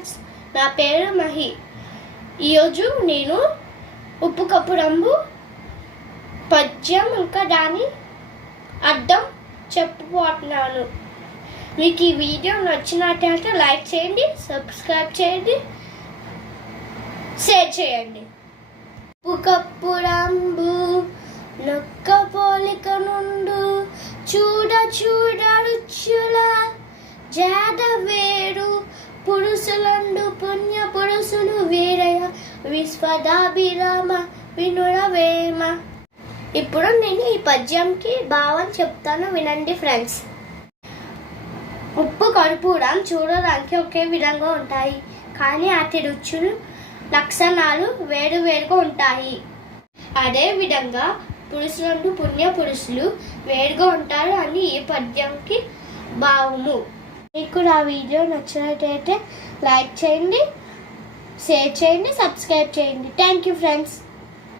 Friends, నా పేరు మహి. ఈరోజు నేను ఉప్పు కప్పు రంగు పద్యం ఇంకా దాని అర్థం చెప్పబోతున్నాను. మీకు ఈ వీడియో నచ్చినట్లయితే లైక్ చేయండి, సబ్స్క్రైబ్ చేయండి, షేర్ చేయండి. ఉప్పు కప్పు రంగు నొక్క పోలిక నుండు చూడ చూడ రుచుల జాడ వేరు పురుషులండు పుణ్య పురుషులు వీరయ విశ్వదాభిరామ వినురవేమ. ఇప్పుడు నేను ఈ పద్యంకి భావం చెప్తాను, వినండి ఫ్రెండ్స్. ఉప్పు కర్పూరం చూడడానికి ఒకే విధంగా ఉంటాయి, కానీ వాటి రుచులు లక్షణాలు వేరువేరుగా ఉంటాయి. అదే విధంగా పురుషులందు పుణ్య పురుషులు వేరుగా ఉంటారు అని ఈ పద్యంకి భావము. మీకు నా వీడియో నచ్చినట్లయితే లైక్ చేయండి, షేర్ చేయండి, సబ్స్క్రైబ్ చేయండి. Thank you friends.